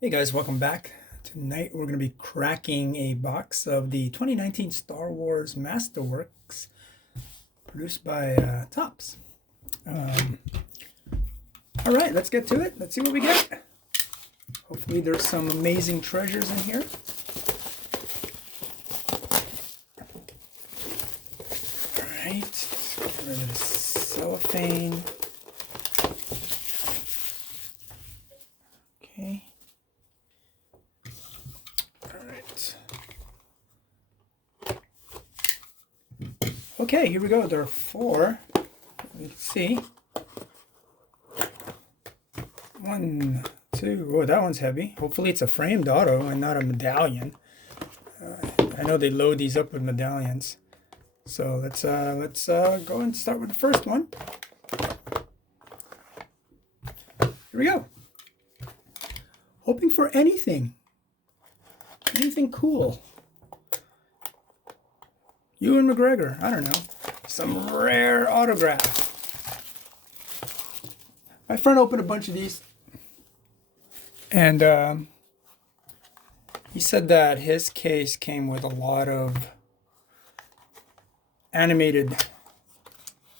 Hey guys, welcome back. Tonight we're going to be cracking a box of the 2019 Star Wars Masterworks produced by Topps. Um, all right, let's get to it. Let's see what we get. Hopefully there's some amazing treasures in here. All right, let's get rid of the cellophane. Okay. Okay, here we go. There are four. Let's see. One, two. Oh, that one's heavy. Hopefully it's a framed auto and not a medallion. I know they load these up with medallions. So let's go and start with the first one. Here we go. Hoping for anything cool. Ewan McGregor, I don't know, some rare autograph. My friend opened a bunch of these, and he said that his case came with a lot of animated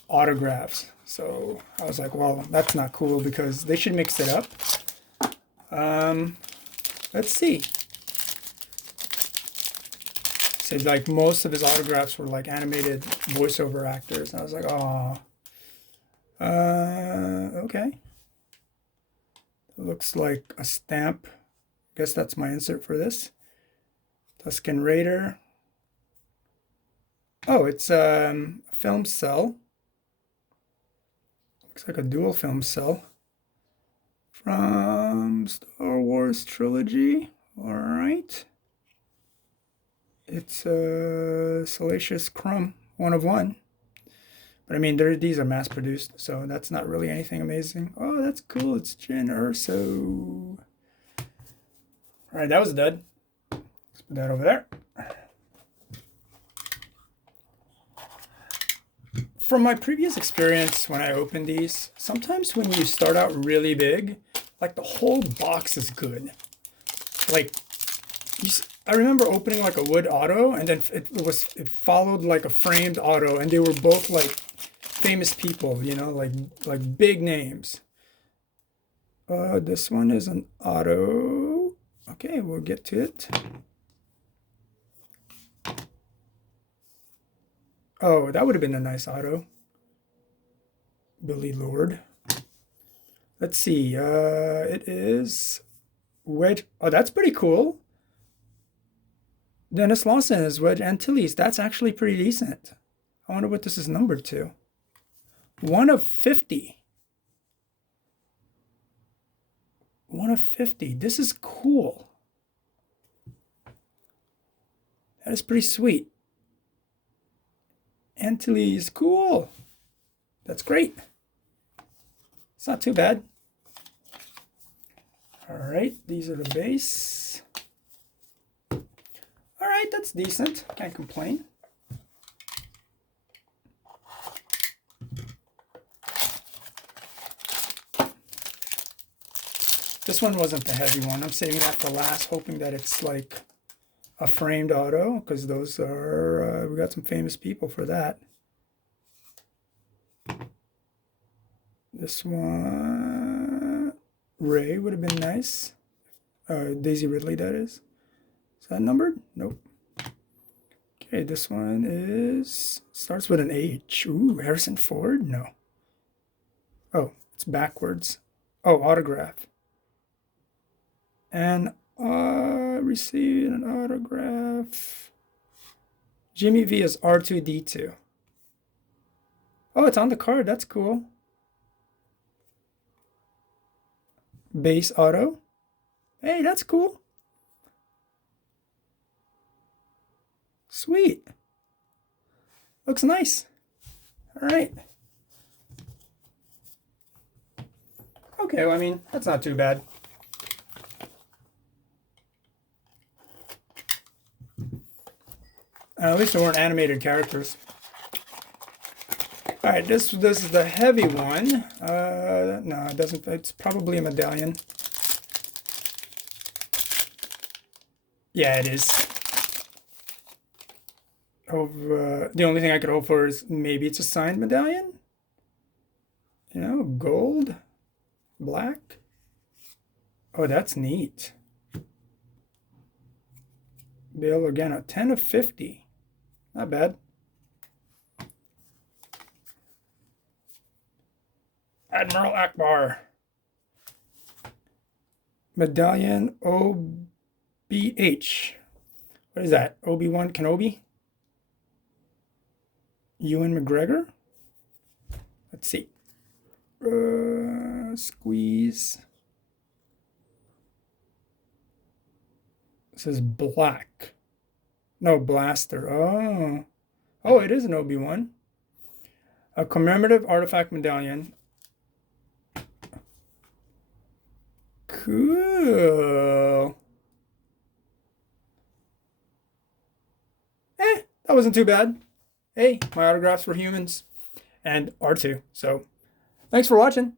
autographs. So I was like, well, that's not cool because they should mix it up. Let's see. Said like most of his autographs were like animated voiceover actors. And I was like, oh, okay. It looks like a stamp. Guess that's my insert for this. Tusken Raider. Oh, it's a film cell. Looks like a dual film cell from Star Wars trilogy. All right. It's a Salacious Crumb, one of one. But I mean, these are mass produced, so that's not really anything amazing. Oh, that's cool. It's Jyn Erso. All right, that was a dud. Let's put that over there. From my previous experience when I opened these, sometimes when you start out really big, like the whole box is good. Like, I remember opening like a wood auto, and then it followed like a framed auto, and they were both like famous people, you know, like big names. This one is an auto. Okay, we'll get to it. Oh, that would have been a nice auto. Billy Lord. Let's see. It is Wedge. Oh, that's pretty cool. Dennis Lawson is Wedge Antilles. That's actually pretty decent. I wonder what this is numbered to. 1 of 50. 1 of 50. This is cool. That is pretty sweet. Antilles, cool. That's great. It's not too bad. All right, these are the base. All right, that's decent. Can't complain. This one wasn't the heavy one. I'm saving that for last, hoping that it's like a framed auto, because those are, we got some famous people for that. This one, Ray would have been nice. Daisy Ridley, that is. Is that numbered? Nope. Okay, this one starts with an H. Ooh, Harrison Ford? No. Oh, it's backwards. Oh, autograph. And received an autograph. Jimmy V is R2D2. Oh, it's on the card. That's cool. Base auto. Hey, that's cool. Sweet. Looks nice. All right. Okay, well, I mean, that's not too bad. At least there weren't animated characters. All right, this is the heavy one. No, it doesn't. It's probably a medallion. Yeah, it is. The only thing I could hope for is maybe it's a signed medallion. You know, gold, black. Oh, that's neat. Bail Organa, 10 of 50. Not bad. Admiral Akbar. Medallion OBH. What is that? Obi-Wan Kenobi? Ewan McGregor? Let's see. Squeeze. This is black. No, blaster. Oh. Oh, it is an Obi-Wan. A commemorative artifact medallion. Cool. That wasn't too bad. Hey, my autographs for humans and R2. So, thanks for watching.